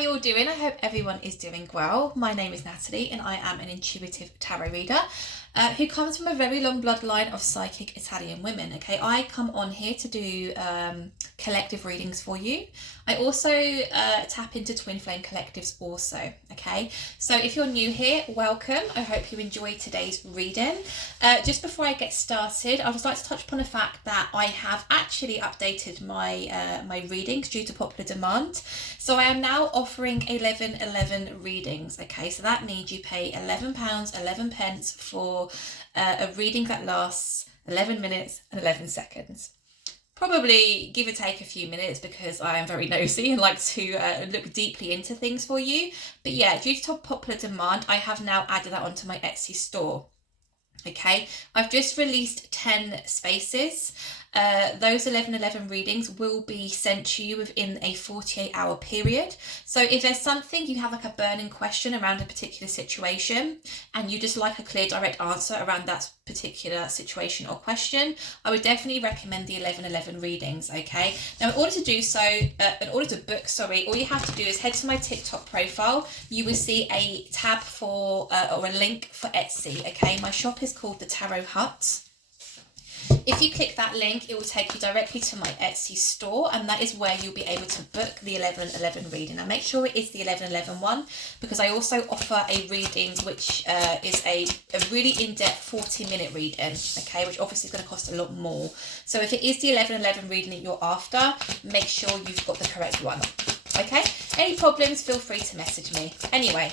are you all doing? I hope everyone is doing well. My name is Natalie and I am an intuitive tarot reader who comes from a very long bloodline of psychic Italian women. Okay, I come on here to do collective readings for you. I also tap into twin flame collectives also. Okay, so if you're new here, welcome. I hope you enjoy today's reading. Just before I get started, I would like to touch upon the fact that I have actually updated my my readings due to popular demand. So I am now offering 11 readings. Okay, so that means you pay £11.11 for a reading that lasts 11 minutes and 11 seconds. Probably give or take a few minutes because I am very nosy and like to look deeply into things for you. But yeah, due to popular demand, I have now added that onto my Etsy store. Okay, I've just released 10 spaces. Those 11 readings will be sent to you within a 48-hour period. So if there's something you have like a burning question around a particular situation and you just like a clear direct answer around that particular situation or question, I would definitely recommend the 11 readings. Okay, now in order to do so, in order to book, all you have to do is head to my TikTok profile. You will see a tab for or a link for Etsy. Okay, my shop is called the Tarot Hut. If you click that link, it will take you directly to my Etsy store, and that is where you'll be able to book the 11 reading. Now make sure it is the 11 one, because I also offer a reading which is a really in-depth 40-minute reading, okay, which obviously is going to cost a lot more. So if it is the 11 reading that you're after, make sure you've got the correct one, okay? Any problems, feel free to message me. Anyway,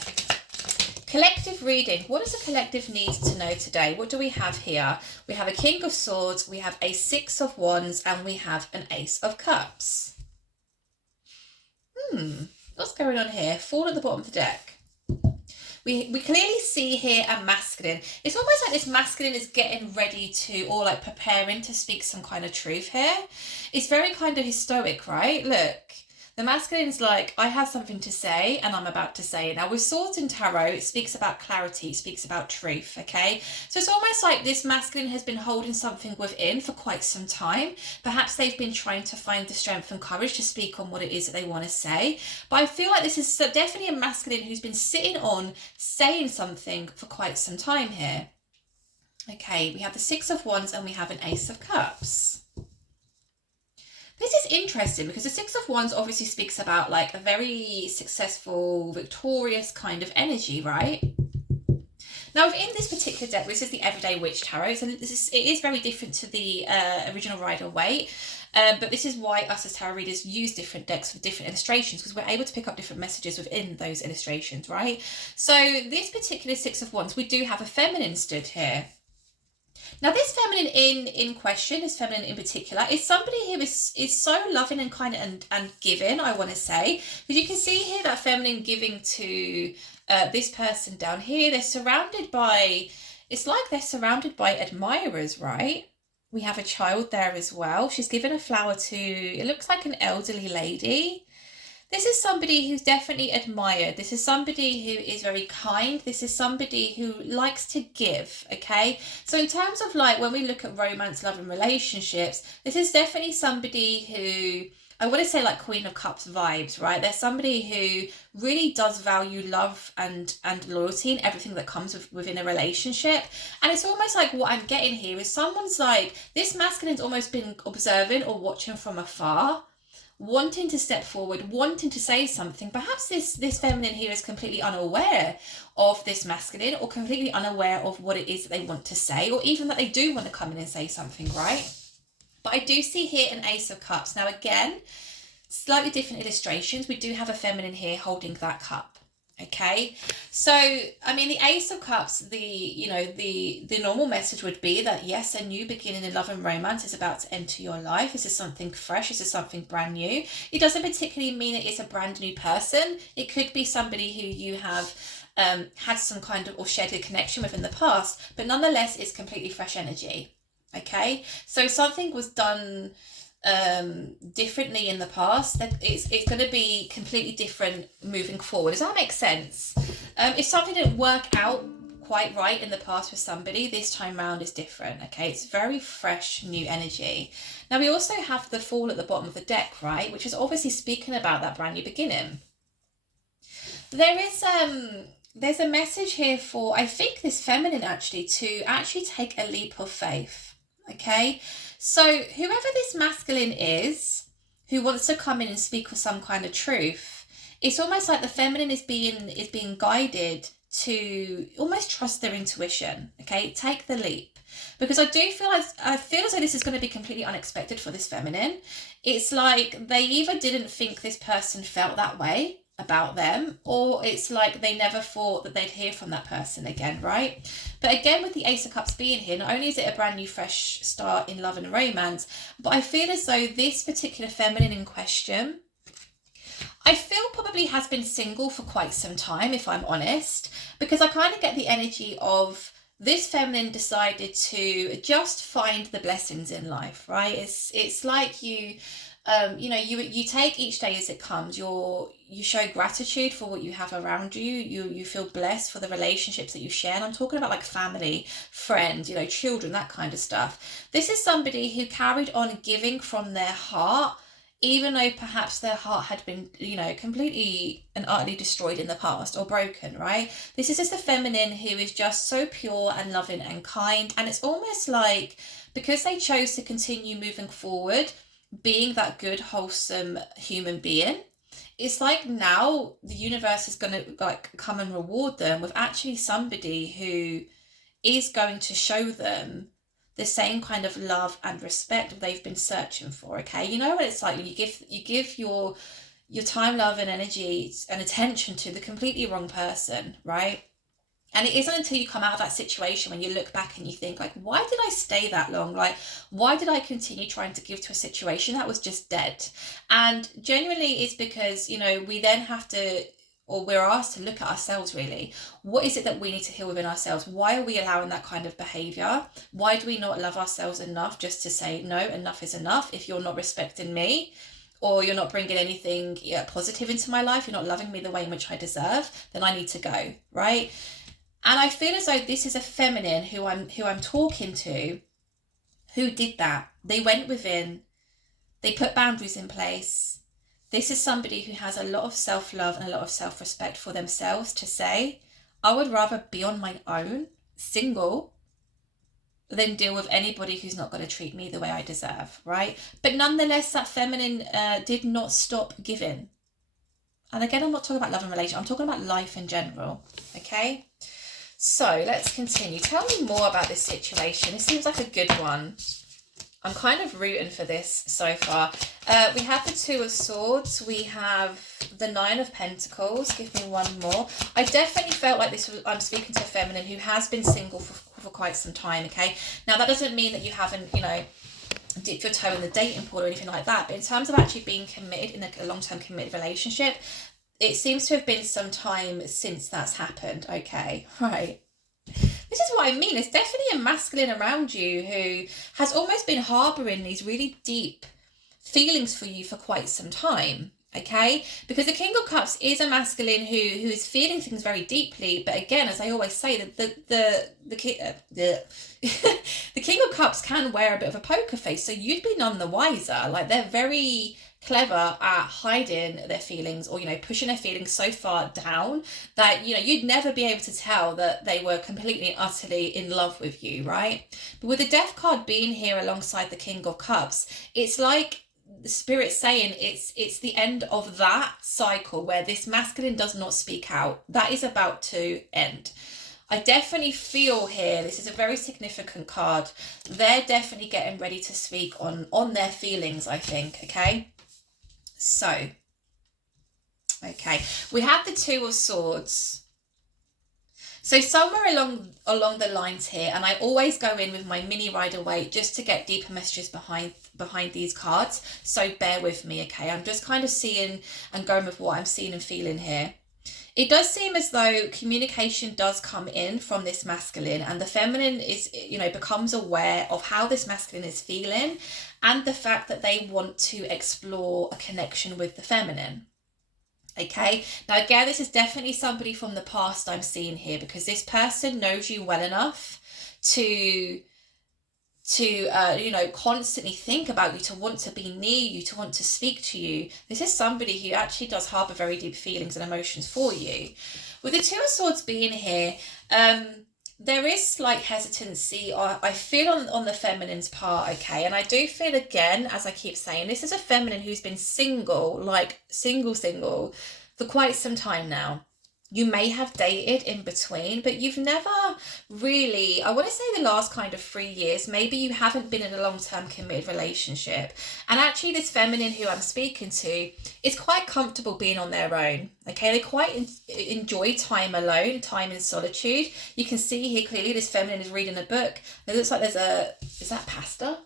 collective reading. What does a collective need to know today? What do we have here? We have a King of Swords, we have a Six of Wands, and we have an Ace of Cups. What's going on here? Four at the bottom of the deck. We clearly see here a masculine. It's almost like this masculine is getting ready to, or like preparing to speak some kind of truth here. It's very kind of historic, right? Look. The masculine's like, I have something to say and I'm about to say it. Now with Swords in Tarot, it speaks about clarity, it speaks about truth, okay? So it's almost like this masculine has been holding something within for quite some time. Perhaps they've been trying to find the strength and courage to speak on what it is that they want to say. But I feel like this is definitely a masculine who's been sitting on saying something for quite some time here. Okay, we have the Six of Wands and we have an Ace of Cups. This is interesting because the Six of Wands obviously speaks about like a very successful, victorious kind of energy, right? Now within this particular deck, this is the Everyday Witch Tarot, so it is very different to the original Rider-Waite, but this is why us as tarot readers use different decks for different illustrations, because we're able to pick up different messages within those illustrations, right? So this particular Six of Wands, we do have a feminine stood here. Now this feminine in question, this feminine in particular, is somebody who is so loving and kind and giving, I want to say. Because you can see here that feminine giving to this person down here. They're surrounded by, it's like they're surrounded by admirers, right? We have a child there as well. She's given a flower to, it looks like an elderly lady. This is somebody who's definitely admired. This is somebody who is very kind. This is somebody who likes to give, okay? So in terms of like when we look at romance, love and relationships, this is definitely somebody who, I want to say like Queen of Cups vibes, right? There's somebody who really does value love and loyalty and everything that comes within a relationship. And it's almost like what I'm getting here is someone's like, this masculine's almost been observing or watching from afar, wanting to step forward, wanting to say something. Perhaps this feminine here is completely unaware of this masculine, or completely unaware of what it is that they want to say, or even that they do want to come in and say something, right? But I do see here an Ace of Cups. Now again, slightly different illustrations. We do have a feminine here holding that cup. Okay, so I mean the Ace of Cups, the normal message would be that yes, a new beginning in love and romance is about to enter your life. This is something fresh, this is something brand new. It doesn't particularly mean it is a brand new person. It could be somebody who you have had some kind of or shared a connection with in the past, but nonetheless it's completely fresh energy. Okay, so something was done differently in the past, that it's going to be completely different moving forward. Does that make sense? If something didn't work out quite right in the past with somebody, this time round is different. Okay, it's very fresh new energy. Now we also have the Fool at the bottom of the deck, right, which is obviously speaking about that brand new beginning. There's a message here for, I think, this feminine actually, to actually take a leap of faith. Okay, so whoever this masculine is who wants to come in and speak with some kind of truth, it's almost like the feminine is being guided to almost trust their intuition. Okay, take the leap, because I feel as though this is going to be completely unexpected for this feminine. It's like they either didn't think this person felt that way about them, or it's like they never thought that they'd hear from that person again, right? But again, with the Ace of Cups being here, not only is it a brand new fresh start in love and romance, but I feel as though this particular feminine in question, I feel probably has been single for quite some time, if I'm honest, because I kind of get the energy of this feminine decided to just find the blessings in life, right? It's like you take each day as it comes. You show gratitude for what you have around you. You feel blessed for the relationships that you share. And I'm talking about like family, friends, children, that kind of stuff. This is somebody who carried on giving from their heart, even though perhaps their heart had been, completely and utterly destroyed in the past or broken, right? This is just a feminine who is just so pure and loving and kind. And it's almost like, because they chose to continue moving forward, being that good, wholesome human being, it's like now the universe is going to like come and reward them with actually somebody who is going to show them the same kind of love and respect they've been searching for. Okay, you know what it's like when you give your time, love, and energy and attention to the completely wrong person, right? And it isn't until you come out of that situation when you look back and you think, like, why did I stay that long? Like, why did I continue trying to give to a situation that was just dead? And genuinely, it's because, we then have to, or we're asked to look at ourselves really. What is it that we need to heal within ourselves? Why are we allowing that kind of behavior? Why do we not love ourselves enough just to say, no, enough is enough? If you're not respecting me, or you're not bringing anything positive into my life, you're not loving me the way in which I deserve, then I need to go, right? And I feel as though this is a feminine who I'm talking to, who did that. They went within, they put boundaries in place. This is somebody who has a lot of self-love and a lot of self-respect for themselves to say, I would rather be on my own, single, than deal with anybody who's not going to treat me the way I deserve, right? But nonetheless, that feminine did not stop giving. And again, I'm not talking about love and relationship. I'm talking about life in general, okay? So let's continue. Tell me more about this situation. It seems like a good one. I'm kind of rooting for this so far. We have the Two of Swords. We have the Nine of Pentacles. Give me one more. I definitely felt like I'm speaking to a feminine who has been single for quite some time, okay? Now, that doesn't mean that you haven't, dipped your toe in the dating pool or anything like that. But in terms of actually being committed in a long-term committed relationship, it seems to have been some time since that's happened, okay? Right. This is what I mean. It's definitely a masculine around you who has almost been harbouring these really deep feelings for you for quite some time, okay? Because the King of Cups is a masculine who is feeling things very deeply. But again, as I always say, the King of Cups can wear a bit of a poker face, so you'd be none the wiser. Like, they're very clever at hiding their feelings, or pushing their feelings so far down that you'd never be able to tell that they were completely and utterly in love with you, right? But with the Death card being here alongside the King of Cups, it's like the Spirit saying it's the end of that cycle where this masculine does not speak out. That is about to end. I definitely feel here, this is a very significant card. They're definitely getting ready to speak on their feelings, I think, okay? So, okay, we have the Two of Swords. So somewhere along the lines here, and I always go in with my mini Rider-Waite just to get deeper messages behind these cards. So bear with me, okay? I'm just kind of seeing and going with what I'm seeing and feeling here. It does seem as though communication does come in from this masculine, and the feminine is, becomes aware of how this masculine is feeling and the fact that they want to explore a connection with the feminine. Okay, now again, this is definitely somebody from the past I'm seeing here, because this person knows you well enough to you know, constantly think about you, to want to be near you, to want to speak to you. This is somebody who actually does harbour very deep feelings and emotions for you. With the Two of Swords being here, there is slight hesitancy, I feel, on the feminine's part, okay? And I do feel, again, as I keep saying, this is a feminine who's been single, like single, for quite some time now. You may have dated in between, but you've never really, I want to say the last kind of 3 years, maybe you haven't been in a long-term committed relationship. And actually this feminine who I'm speaking to is quite comfortable being on their own. Okay, they quite enjoy time alone, time in solitude. You can see here clearly this feminine is reading a book. It looks like there's is that pasta?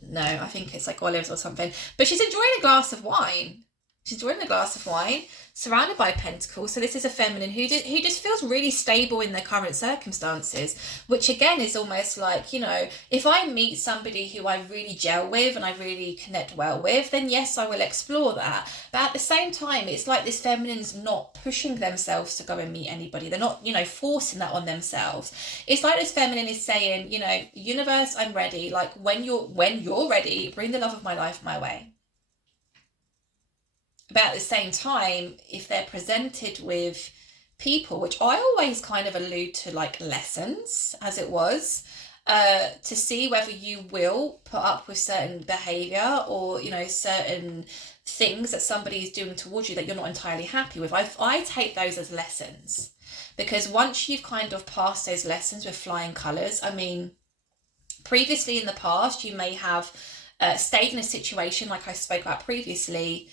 No, I think it's like olives or something. But she's enjoying a glass of wine. She's enjoying a glass of wine, surrounded by pentacles. So this is a feminine who just feels really stable in their current circumstances, which again is almost like, you know, if I meet somebody who I really gel with and I really connect well with, then yes, I will explore that. But at the same time, it's like this feminine's not pushing themselves to go and meet anybody. They're not, you know, forcing that on themselves. It's like this feminine is saying, you know, universe, I'm ready. Like when you're ready, bring the love of my life my way. But at the same time, if they're presented with people, which I always kind of allude to like lessons, as it was, to see whether you will put up with certain behaviour or, you know, certain things that somebody is doing towards you that you're not entirely happy with. I take those as lessons, because once you've kind of passed those lessons with flying colours, I mean, previously in the past, you may have stayed in a situation like I spoke about previously,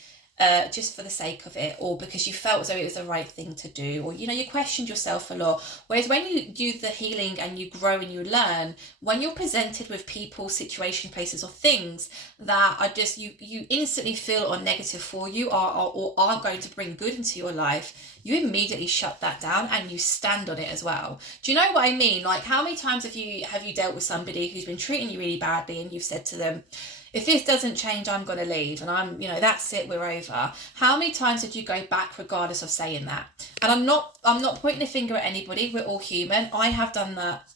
just for the sake of it, or because you felt as though it was the right thing to do, or, you know, you questioned yourself a lot. Whereas when you do the healing and you grow and you learn, when you're presented with people, situation, places, or things that are just, you instantly feel are negative for you, or aren't going to bring good into your life, you immediately shut that down and you stand on it as well. Do you know what I mean? Like, how many times have you dealt with somebody who's been treating you really badly and you've said to them, if this doesn't change, I'm going to leave, and I'm, you know, that's it, we're over. How many times did you go back regardless of saying that? And I'm not pointing a finger at anybody. We're all human. I have done that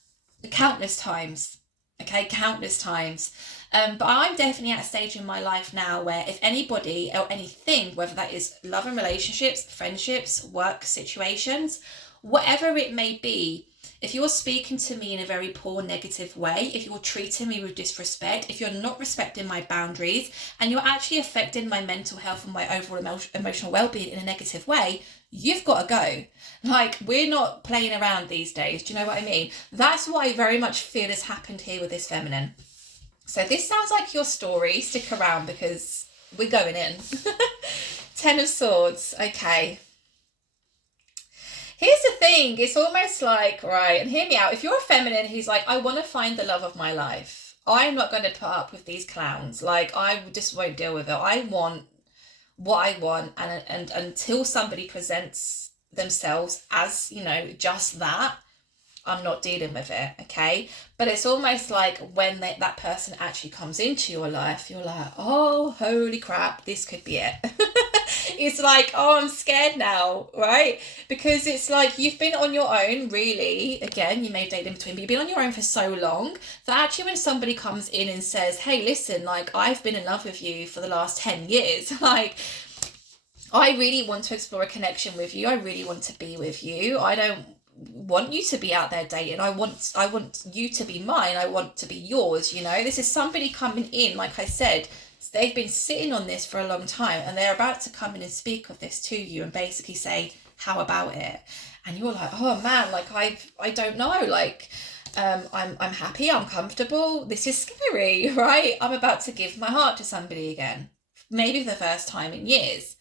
countless times. Okay, countless times. But I'm definitely at a stage in my life now where if anybody or anything, whether that is love and relationships, friendships, work situations, whatever it may be, if you're speaking to me in a very poor, negative way, if you're treating me with disrespect, if you're not respecting my boundaries, and you're actually affecting my mental health and my overall emotional well-being in a negative way, you've got to go. Like, we're not playing around these days. Do you know what I mean? That's what I very much feel has happened here with this feminine. So this sounds like your story. Stick around because we're going in. 10 of Swords. Okay. Here's the thing, it's almost like, right, and hear me out, if you're a feminine who's like, I want to find the love of my life, I'm not going to put up with these clowns, like, I just won't deal with it, I want what I want, and until somebody presents themselves as, you know, just that, I'm not dealing with it, okay? But it's almost like when that person actually comes into your life, you're like, oh, holy crap, this could be it. It's like, oh, I'm scared now, right? Because it's like you've been on your own, really. Again, you may have dated in between, but you've been on your own for so long that actually when somebody comes in and says, hey, listen, like, I've been in love with you for the last 10 years, like, I really want to explore a connection with you. I really want to be with you. I don't want you to be out there dating. I want you to be mine. I want to be yours, you know? This is somebody coming in, like I said, they've been sitting on this for a long time and they're about to come in and speak of this to you and basically say, how about it? And you're like, oh man, like I don't know, like I'm happy, I'm comfortable, this is scary, right? I'm about to give my heart to somebody again, maybe for the first time in years,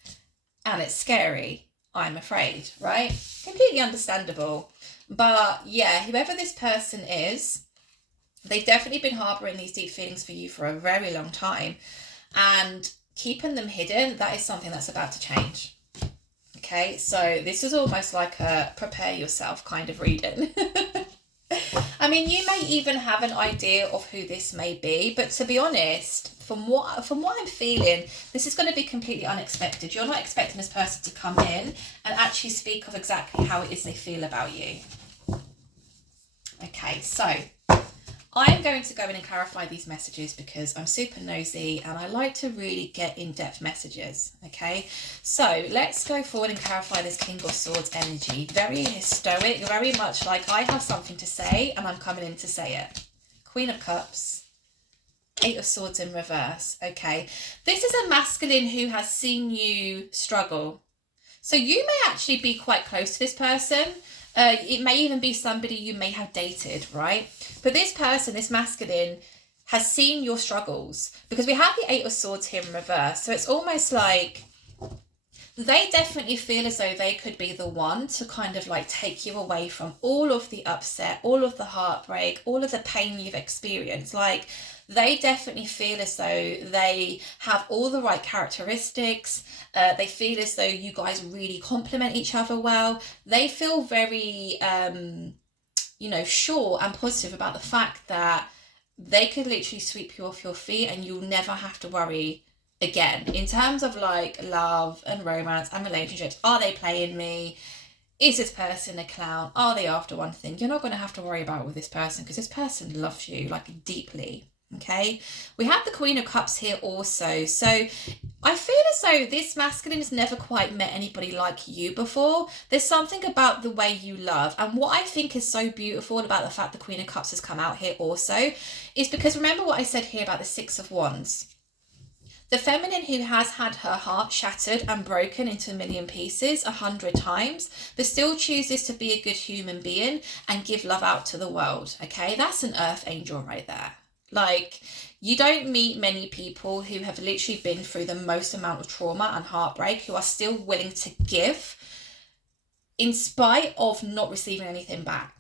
and it's scary, I'm afraid, right? Completely understandable. But yeah, whoever this person is, they've definitely been harbouring these deep feelings for you for a very long time. And keeping them hidden, that is something that's about to change. Okay, so this is almost like a prepare yourself kind of reading. I mean, you may even have an idea of who this may be, but to be honest, from what I'm feeling, this is going to be completely unexpected. You're not expecting this person to come in and actually speak of exactly how it is they feel about you. Okay, so I'm going to go in and clarify these messages because I'm super nosy and I like to really get in-depth messages, okay? So let's go forward and clarify this King of Swords energy. Very stoic, very much like I have something to say and I'm coming in to say it. Queen of Cups, Eight of Swords in reverse, okay? This is a masculine who has seen you struggle. So you may actually be quite close to this person. It may even be somebody you may have dated, right? But this person, this masculine, has seen your struggles because we have the Eight of Swords here in reverse. So it's almost like they definitely feel as though they could be the one to kind of like take you away from all of the upset, all of the heartbreak, all of the pain you've experienced. Like, they definitely feel as though they have all the right characteristics. They feel as though you guys really complement each other well. They feel very, sure and positive about the fact that they could literally sweep you off your feet and you'll never have to worry again. In terms of like love and romance and relationships, are they playing me? Is this person a clown? Are they after one thing? You're not going to have to worry about it with this person because this person loves you like deeply. Okay, we have the Queen of Cups here also. So I feel as though this masculine has never quite met anybody like you before. There's something about the way you love. And what I think is so beautiful about the fact the Queen of Cups has come out here also is because remember what I said here about the Six of Wands. The feminine who has had her heart shattered and broken into a million pieces 100 times, but still chooses to be a good human being and give love out to the world. Okay, that's an earth angel right there. Like, you don't meet many people who have literally been through the most amount of trauma and heartbreak who are still willing to give in spite of not receiving anything back.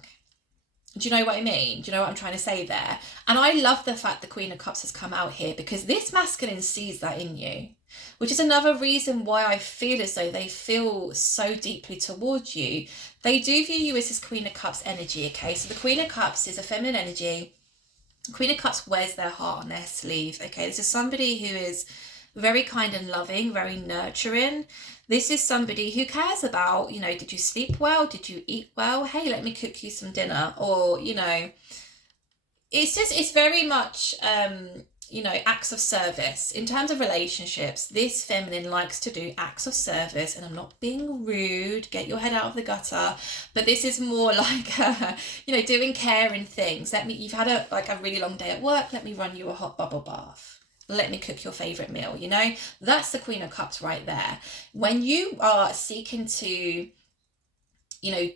Do you know what I mean? Do you know what I'm trying to say there? And I love the fact the Queen of Cups has come out here because this masculine sees that in you, which is another reason why I feel as though they feel so deeply towards you. They do view you as this Queen of Cups energy, okay? So the Queen of Cups is a feminine energy. Queen of Cups wears their heart on their sleeve, okay? This is somebody who is very kind and loving, very nurturing. This is somebody who cares about, did you sleep well? Did you eat well? Hey, let me cook you some dinner. Or, it's very much, acts of service. In terms of relationships, this feminine likes to do acts of service, and I'm not being rude, get your head out of the gutter, but this is more like, doing caring things. You've had a really long day at work, let me run you a hot bubble bath. Let me cook your favorite meal, That's the Queen of Cups right there. When you are seeking to,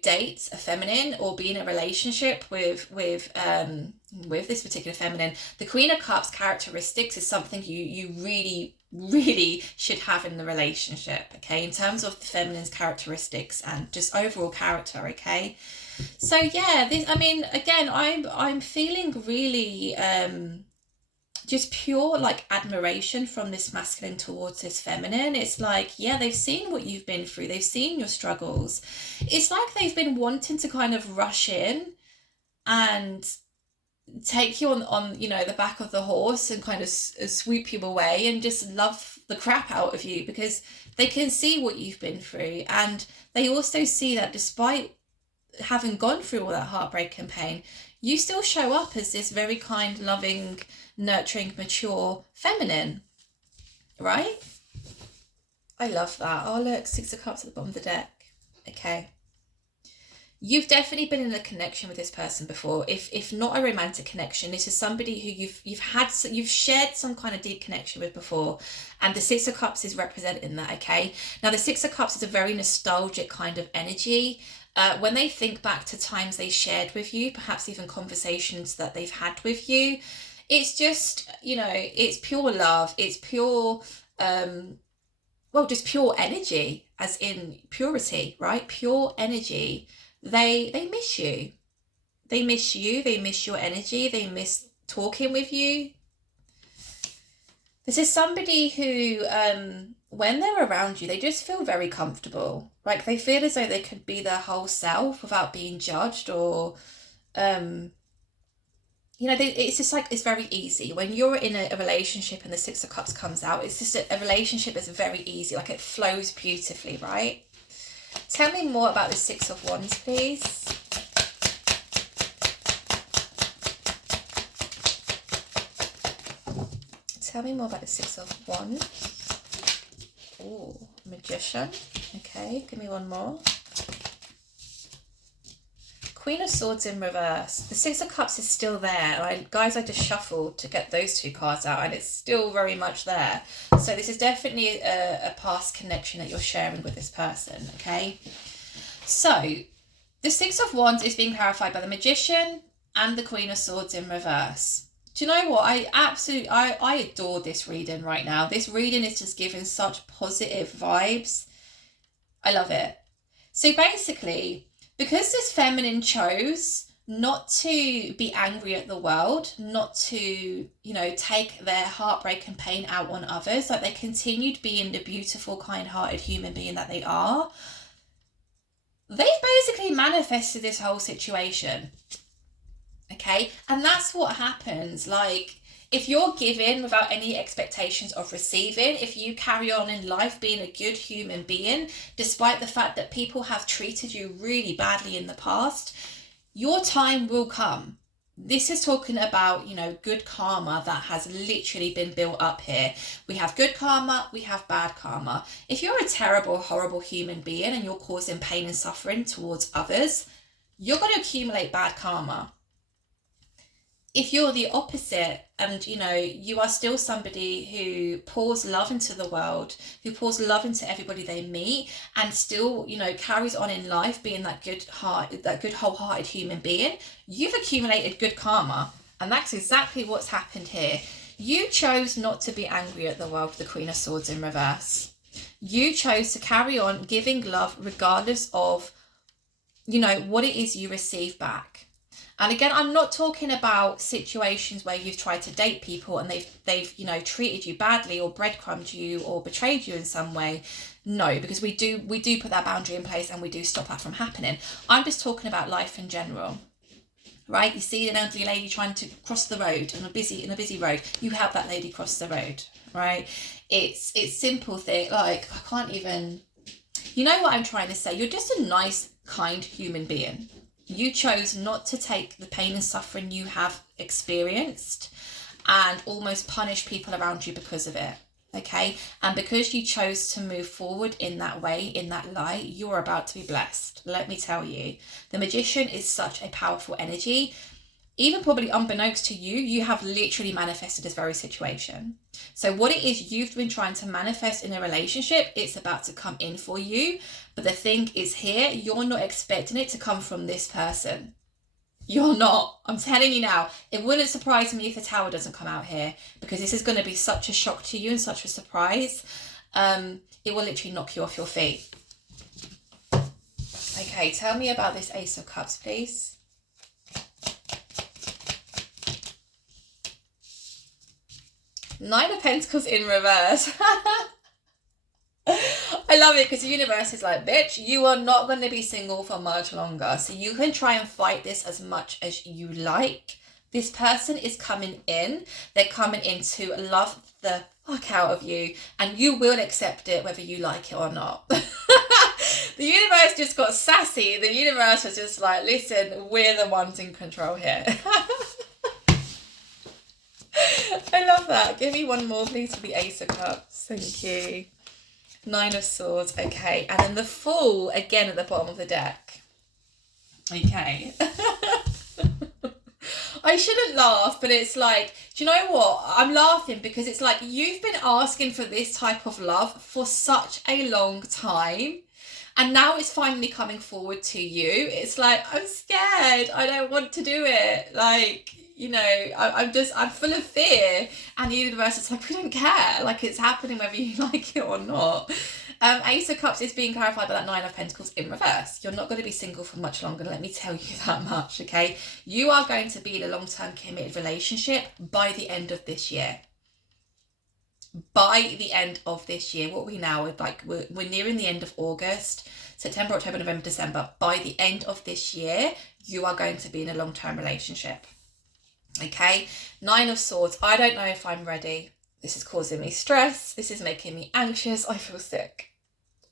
date a feminine or be in a relationship with this particular feminine, the Queen of Cups characteristics is something you really, really should have in the relationship, okay? In terms of the feminine's characteristics and just overall character, okay? So yeah, again, I'm feeling really, just pure like admiration from this masculine towards this feminine. It's like, yeah, they've seen what you've been through. They've seen your struggles. It's like they've been wanting to kind of rush in and take you on the back of the horse and kind of sweep you away and just love the crap out of you because they can see what you've been through. And they also see that despite having gone through all that heartbreak and pain, you still show up as this very kind, loving, nurturing, mature feminine, right? I love that. Oh, look, Six of Cups at the bottom of the deck. Okay. You've definitely been in a connection with this person before. If not a romantic connection, this is somebody who you've shared some kind of deep connection with before, and the Six of Cups is representing that, okay? Now, the Six of Cups is a very nostalgic kind of energy. When they think back to times they shared with you, perhaps even conversations that they've had with you, it's just, it's pure love. It's pure, just pure energy, as in purity, right? Pure energy. They miss you. They miss you. They miss your energy. They miss talking with you. This is somebody who, when they're around you, they just feel very comfortable. Like they feel as though they could be their whole self without being judged or, it's just like, it's very easy. When you're in a relationship and the Six of Cups comes out, it's just a relationship is very easy. Like it flows beautifully, right? Tell me more about the Six of Wands, please. tell me more about the Six of Wands. Oh, Magician. Okay, give me one more. Queen of Swords in reverse. The Six of Cups is still there. Guys, I just shuffled to get those two cards out and it's still very much there. So this is definitely a past connection that you're sharing with this person, okay? So the Six of Wands is being clarified by the Magician and the Queen of Swords in reverse. Do you know what? I adore this reading right now. This reading is just giving such positive vibes. I love it. So basically, because this feminine chose not to be angry at the world, not to, you know, take their heartbreak and pain out on others, like they continued being the beautiful, kind-hearted human being that they are, they basically manifested this whole situation. Okay? And that's what happens. Like, if you're giving without any expectations of receiving, if you carry on in life being a good human being, despite the fact that people have treated you really badly in the past, your time will come. This is talking about, you know, good karma that has literally been built up here. We have good karma, we have bad karma. If you're a terrible, horrible human being and you're causing pain and suffering towards others, you're going to accumulate bad karma. If you're the opposite and, you know, you are still somebody who pours love into the world, who pours love into everybody they meet and still, you know, carries on in life being that good wholehearted human being, you've accumulated good karma. And that's exactly what's happened here. You chose not to be angry at the world, the Queen of Swords in reverse. You chose to carry on giving love regardless of, you know, what it is you receive back. And again, I'm not talking about situations where you've tried to date people and they've you know, treated you badly or breadcrumbed you or betrayed you in some way. No, because we do put that boundary in place and we do stop that from happening. I'm just talking about life in general, right? You see an elderly lady trying to cross the road in a busy road. You help that lady cross the road, right? It's simple thing. Like, I can't even, you know what I'm trying to say? You're just a nice, kind human being. You chose not to take the pain and suffering you have experienced and almost punish people around you because of it, okay? And because you chose to move forward in that way, in that light, you're about to be blessed. Let me tell you, the Magician is such a powerful energy. Even probably unbeknownst to you, you have literally manifested this very situation. So what it is you've been trying to manifest in a relationship, it's about to come in for you. But the thing is here, you're not expecting it to come from this person. You're not. I'm telling you now, it wouldn't surprise me if the Tower doesn't come out here, because this is going to be such a shock to you and such a surprise. It will literally knock you off your feet. Okay, tell me about this Ace of Cups, please. Nine of Pentacles in reverse. I love it because the universe is like, bitch, you are not going to be single for much longer. So you can try and fight this as much as you like. This person is coming in. They're coming in to love the fuck out of you. And you will accept it whether you like it or not. The universe just got sassy. The universe was just like, listen, we're the ones in control here. I love that. Give me one more, please, for the Ace of Cups. Thank you. Nine of Swords. Okay. And then the Fool again at the bottom of the deck. Okay. I shouldn't laugh, but it's like, do you know what? I'm laughing because it's like you've been asking for this type of love for such a long time. And now it's finally coming forward to you. It's like, I'm scared. I don't want to do it. Like, you know, I'm full of fear. And the universe is like, we don't care. Like, it's happening whether you like it or not. Ace of Cups is being clarified by that Nine of Pentacles in reverse. You're not going to be single for much longer. Let me tell you that much, okay? You are going to be in a long-term committed relationship by the end of this year. By the end of this year. What we now are like, we're nearing the end of August, September, October, November, December. By the end of this year, you are going to be in a long-term relationship. Okay, Nine of Swords. I don't know if I'm ready. This is causing me stress. This is making me anxious. I feel sick.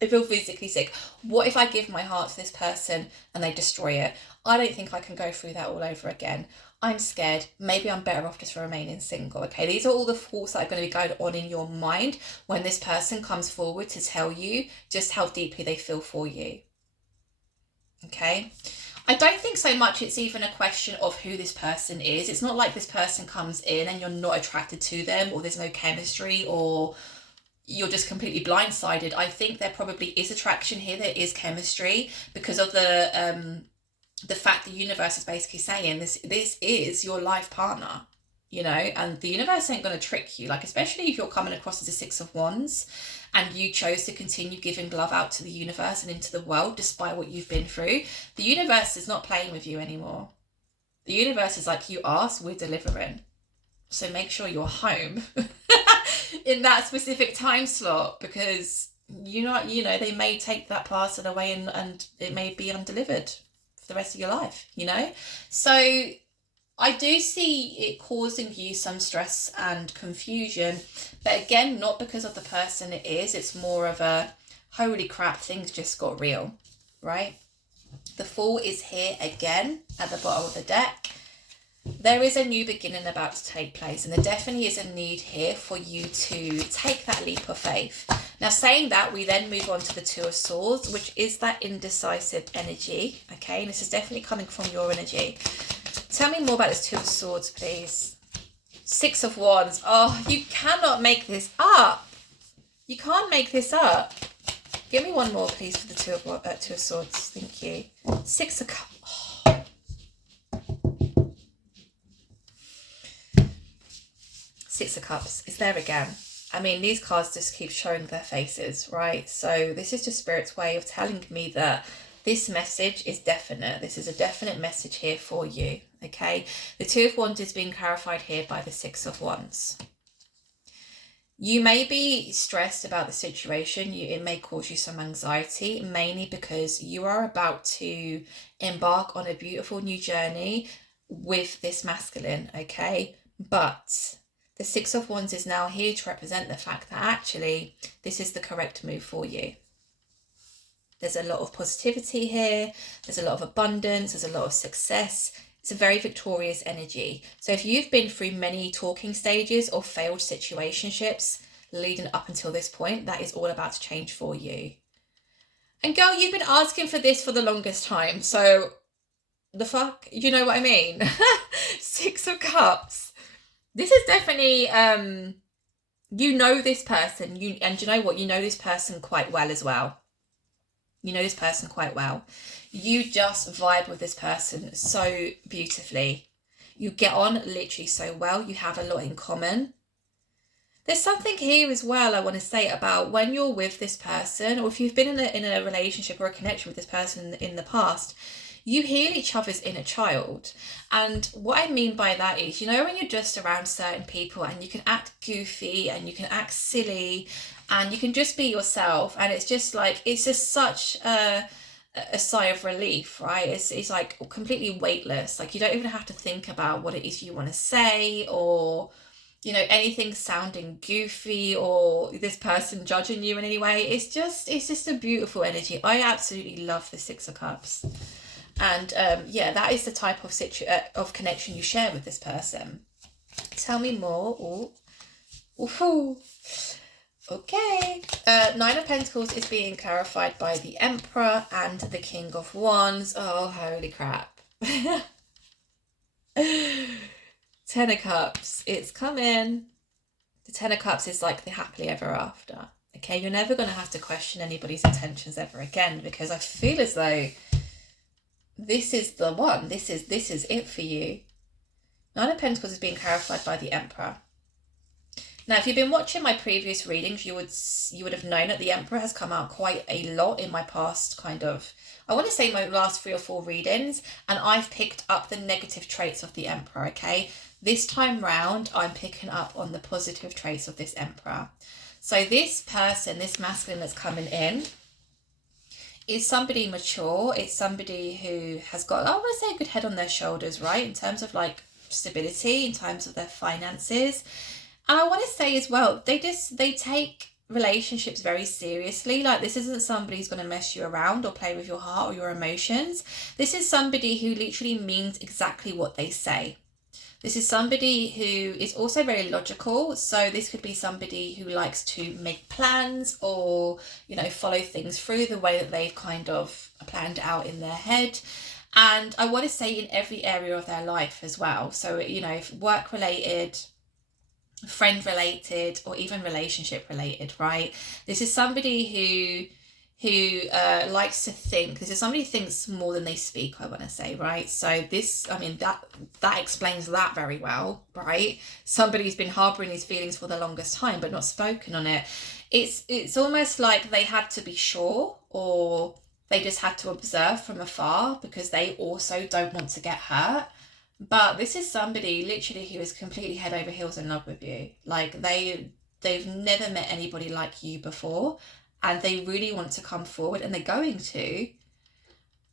I feel physically sick. What if I give my heart to this person and they destroy it? I don't think I can go through that all over again. I'm scared, maybe I'm better off just remaining single. Okay, these are all the thoughts that are going to be going on in your mind when this person comes forward to tell you just how deeply they feel for you. Okay, I don't think so much it's even a question of who this person is. It's not like this person comes in and you're not attracted to them, or there's no chemistry, or you're just completely blindsided. I think there probably is attraction here, there is chemistry, because of the fact the universe is basically saying this is your life partner, you know, and the universe ain't going to trick you, like, especially if you're coming across as a Six of Wands and you chose to continue giving love out to the universe and into the world despite what you've been through. The universe is not playing with you anymore. The universe is like, you asked, we're delivering, so make sure you're home in that specific time slot, because you know they may take that parcel away and it may be undelivered for the rest of your life, you know. So I do see it causing you some stress and confusion, but again, not because of the person it is. It's more of a, holy crap, things just got real, right? The Fool is here again at the bottom of the deck. There is a new beginning about to take place, and there definitely is a need here for you to take that leap of faith. Now, saying that, we then move on to the Two of Swords, which is that indecisive energy, okay? And this is definitely coming from your energy. Tell me more about this Two of Swords, please. Six of Wands. Oh, you cannot make this up. You can't make this up. Give me one more, please, for the Two of Swords. Thank you. Six of Cups. Oh. Six of Cups is there again. I mean, these cards just keep showing their faces, right? So this is just Spirit's way of telling me that this message is definite. This is a definite message here for you, okay? The Two of Wands is being clarified here by the Six of Wands. You may be stressed about the situation. It may cause you some anxiety, mainly because you are about to embark on a beautiful new journey with this masculine, okay? But the Six of Wands is now here to represent the fact that actually this is the correct move for you. There's a lot of positivity here. There's a lot of abundance. There's a lot of success. It's a very victorious energy. So if you've been through many talking stages or failed situationships leading up until this point, that is all about to change for you. And girl, you've been asking for this for the longest time. So the fuck, you know what I mean? Six of Cups. This is definitely, you know this person. And you know what? You know this person quite well as well. You know this person quite well. You just vibe with this person so beautifully. You get on literally so well. You have a lot in common. There's something here as well I want to say about when you're with this person, or if you've been in a relationship or a connection with this person in the past, you heal each other's inner child. And what I mean by that is, you know, when you're just around certain people and you can act goofy and you can act silly and you can just be yourself, and it's just like, it's just such a sigh of relief, right? It's like completely weightless. Like, you don't even have to think about what it is you want to say, or, you know, anything sounding goofy, or this person judging you in any way. It's just a beautiful energy. I absolutely love the Six of Cups. And yeah, that is the type of connection you share with this person. Tell me more. Ooh. Okay. Nine of Pentacles is being clarified by the Emperor and the King of Wands. Oh, holy crap. Ten of Cups. It's coming. The Ten of Cups is like the happily ever after. Okay, you're never going to have to question anybody's intentions ever again, because I feel as though this is the one. This is it for you. Nine of Pentacles is being clarified by the Emperor. Now, if you've been watching my previous readings, you would have known that the Emperor has come out quite a lot in my past kind of, I want to say my last 3 or 4 readings, and I've picked up the negative traits of the Emperor, okay? This time round, I'm picking up on the positive traits of this Emperor. So this person, this masculine that's coming in, is somebody mature. It's somebody who has got, I want to say, a good head on their shoulders, right? In terms of like stability, in terms of their finances. And I want to say as well, they take relationships very seriously. Like, this isn't somebody who's going to mess you around or play with your heart or your emotions. This is somebody who literally means exactly what they say. This is somebody who is also very logical. So this could be somebody who likes to make plans or, you know, follow things through the way that they've kind of planned out in their head. And I want to say in every area of their life as well. So, you know, if work related, friend related, or even relationship related, right? This is somebody who likes to think. This is somebody who thinks more than they speak, I want to say, right? So this, I mean, that explains that very well, right? Somebody who's been harboring these feelings for the longest time but not spoken on it. It's almost like they had to be sure, or they just had to observe from afar because they also don't want to get hurt. But this is somebody literally who is completely head over heels in love with you. Like they've never met anybody like you before, and they really want to come forward, and they're going to,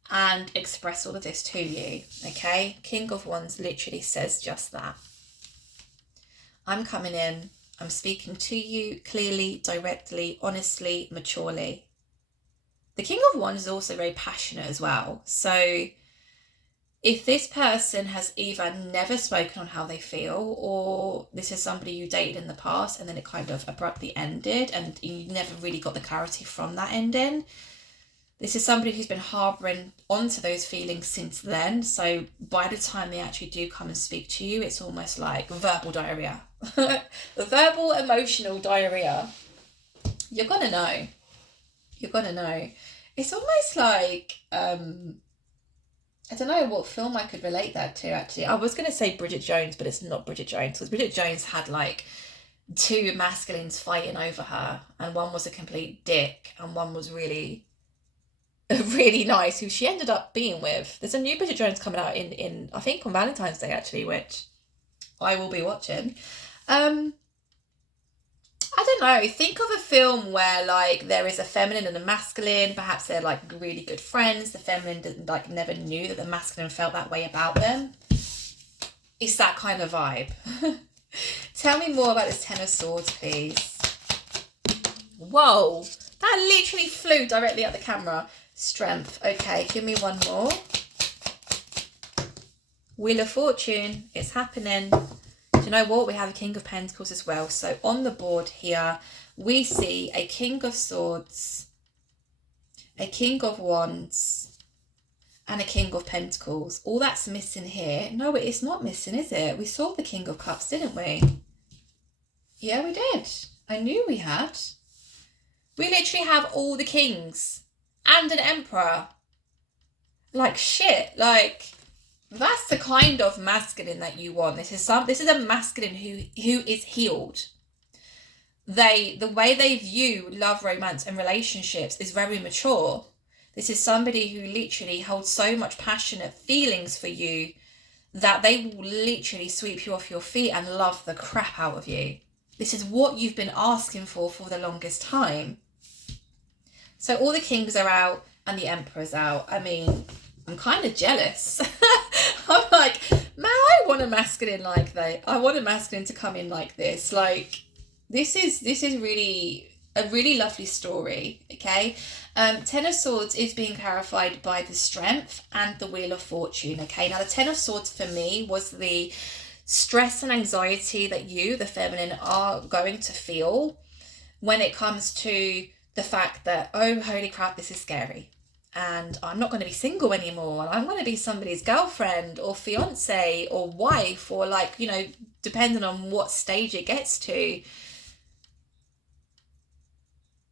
and express all of this to you, okay? King of Wands literally says just that. I'm coming in, I'm speaking to you clearly, directly, honestly, maturely. The King of Wands is also very passionate as well. So if this person has either never spoken on how they feel, or this is somebody you dated in the past and then it kind of abruptly ended and you never really got the clarity from that ending, this is somebody who's been harboring onto those feelings since then. So by the time they actually do come and speak to you, it's almost like verbal diarrhea. Verbal emotional diarrhea. You're gonna know. You're gonna know. It's almost like I don't know what film I could relate that to, actually. I was going to say Bridget Jones, but it's not Bridget Jones. Because Bridget Jones had like two masculines fighting over her, and one was a complete dick and one was really really nice, who she ended up being with. There's a new Bridget Jones coming out in I think on Valentine's Day, actually, which I will be watching. I don't know, think of a film where like there is a feminine and a masculine, perhaps they're like really good friends, the feminine didn't, like, never knew that the masculine felt that way about them. It's that kind of vibe. Tell me more about this Ten of Swords, please. Whoa, that literally flew directly at the camera. Strength. Okay, give me one more. Wheel of Fortune, it's happening. Do you know what? We have a King of Pentacles as well. So on the board here, we see a King of Swords, a King of Wands, and a King of Pentacles. All that's missing here. No, it's not missing, is it? We saw the King of Cups, didn't we? Yeah, we did. I knew we had. We literally have all the kings and an emperor. Like shit, like... That's the kind of masculine that you want. This is a masculine who is healed. The way they view love, romance, and relationships is very mature. This is somebody who literally holds so much passionate feelings for you that they will literally sweep you off your feet and love the crap out of you. This is what you've been asking for the longest time. So all the kings are out and the emperor's out. I mean, I'm kind of jealous. I'm like, man, I want a masculine like that. I want a masculine to come in like this. Like, this is really a really lovely story, okay? Ten of Swords is being clarified by the Strength and the Wheel of Fortune, okay? Now, the Ten of Swords for me was the stress and anxiety that you, the feminine, are going to feel when it comes to the fact that, oh, holy crap, this is scary. And I'm not going to be single anymore. I'm going to be somebody's girlfriend or fiance or wife, or like, you know, depending on what stage it gets to.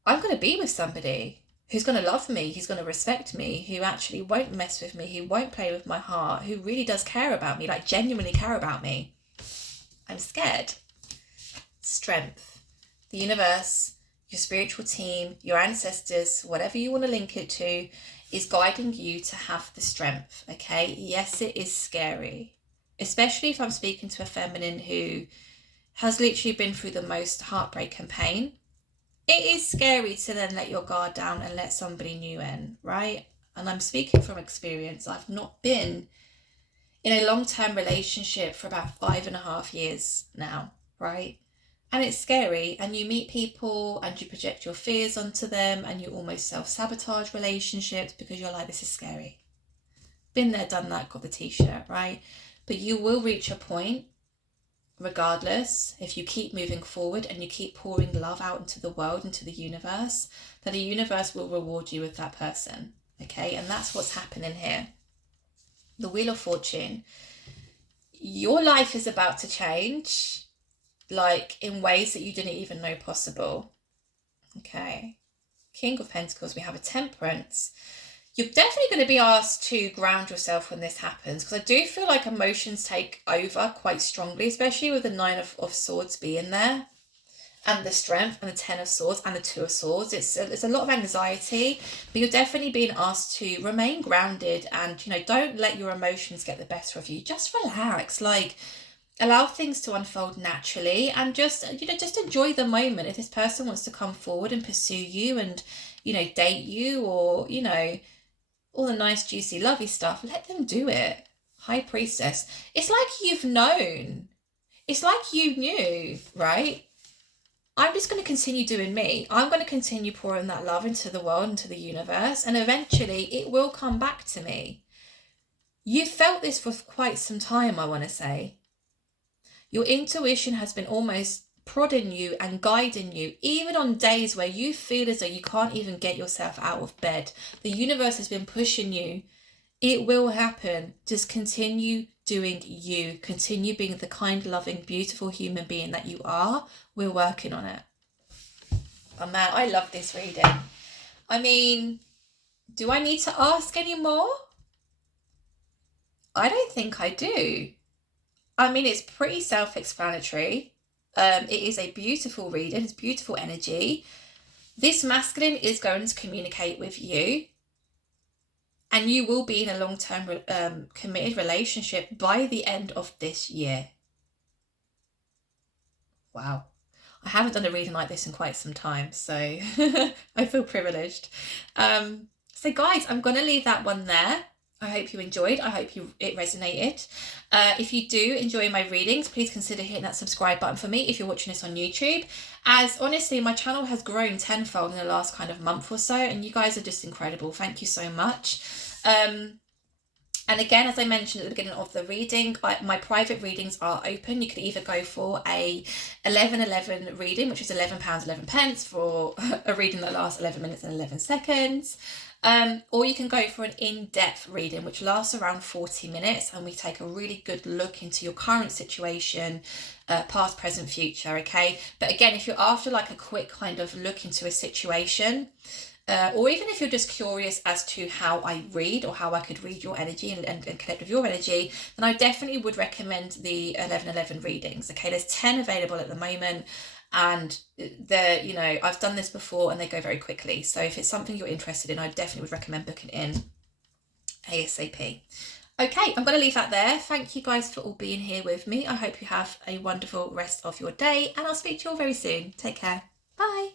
I'm going to be with somebody who's going to love me, who's going to respect me, who actually won't mess with me, who won't play with my heart, who really does care about me, like genuinely care about me. I'm scared. Strength. The universe, your spiritual team, your ancestors, whatever you want to link it to, is guiding you to have the strength, okay? Yes, it is scary, especially if I'm speaking to a feminine who has literally been through the most heartbreak and pain. It is scary to then let your guard down and let somebody new in, right? And I'm speaking from experience. I've not been in a long-term relationship for about 5.5 years now, right? And it's scary, and you meet people and you project your fears onto them and you almost self-sabotage relationships because you're like, this is scary. Been there, done that, got the t-shirt, right? But you will reach a point, regardless, if you keep moving forward and you keep pouring love out into the world, into the universe, that the universe will reward you with that person. Okay, and that's what's happening here. The Wheel of Fortune. Your life is about to change, like in ways that you didn't even know possible. Okay. King of Pentacles, we have a Temperance. You're definitely going to be asked to ground yourself when this happens, because I do feel like emotions take over quite strongly, especially with the Nine of Swords being there, and the Strength, and the Ten of Swords, and the Two of Swords. It's a lot of anxiety, but you're definitely being asked to remain grounded and, you know, don't let your emotions get the better of you. Just relax, like allow things to unfold naturally, and just, you know, just enjoy the moment. If this person wants to come forward and pursue you and, you know, date you, or, you know, all the nice, juicy, lovey stuff, let them do it. High Priestess. It's like you've known. It's like you knew, right? I'm just going to continue doing me. I'm going to continue pouring that love into the world, into the universe, and eventually it will come back to me. You felt this for quite some time, I want to say. Your intuition has been almost prodding you and guiding you, even on days where you feel as though you can't even get yourself out of bed. The universe has been pushing you. It will happen. Just continue doing you. Continue being the kind, loving, beautiful human being that you are. We're working on it. Oh man, I love this reading. I mean, do I need to ask any more? I don't think I do. I mean, it's pretty self-explanatory. It is a beautiful reading. It's beautiful energy. This masculine is going to communicate with you, and you will be in a long-term committed relationship by the end of this year. Wow. I haven't done a reading like this in quite some time, so I feel privileged. So guys, I'm going to leave that one there. I hope you enjoyed. I hope it resonated. If you do enjoy my readings, please consider hitting that subscribe button for me if you're watching this on YouTube. As honestly, my channel has grown tenfold in the last kind of month or so, and you guys are just incredible. Thank you so much. And again, as I mentioned at the beginning of the reading, my private readings are open. You could either go for a 11-11 reading, which is £11.11 for a reading that lasts 11 minutes and 11 seconds. Or you can go for an in-depth reading, which lasts around 40 minutes, and we take a really good look into your current situation, past, present, future, okay? But again, if you're after like a quick kind of look into a situation, or even if you're just curious as to how I read, or how I could read your energy and connect with your energy, then I definitely would recommend the 11-11 readings, okay? There's 10 available at the moment, and they're, you know, I've done this before and they go very quickly. So if it's something you're interested in, I definitely would recommend booking in ASAP. Okay, I'm going to leave that there. Thank you guys for all being here with me. I hope you have a wonderful rest of your day, and I'll speak to you all very soon. Take care. Bye.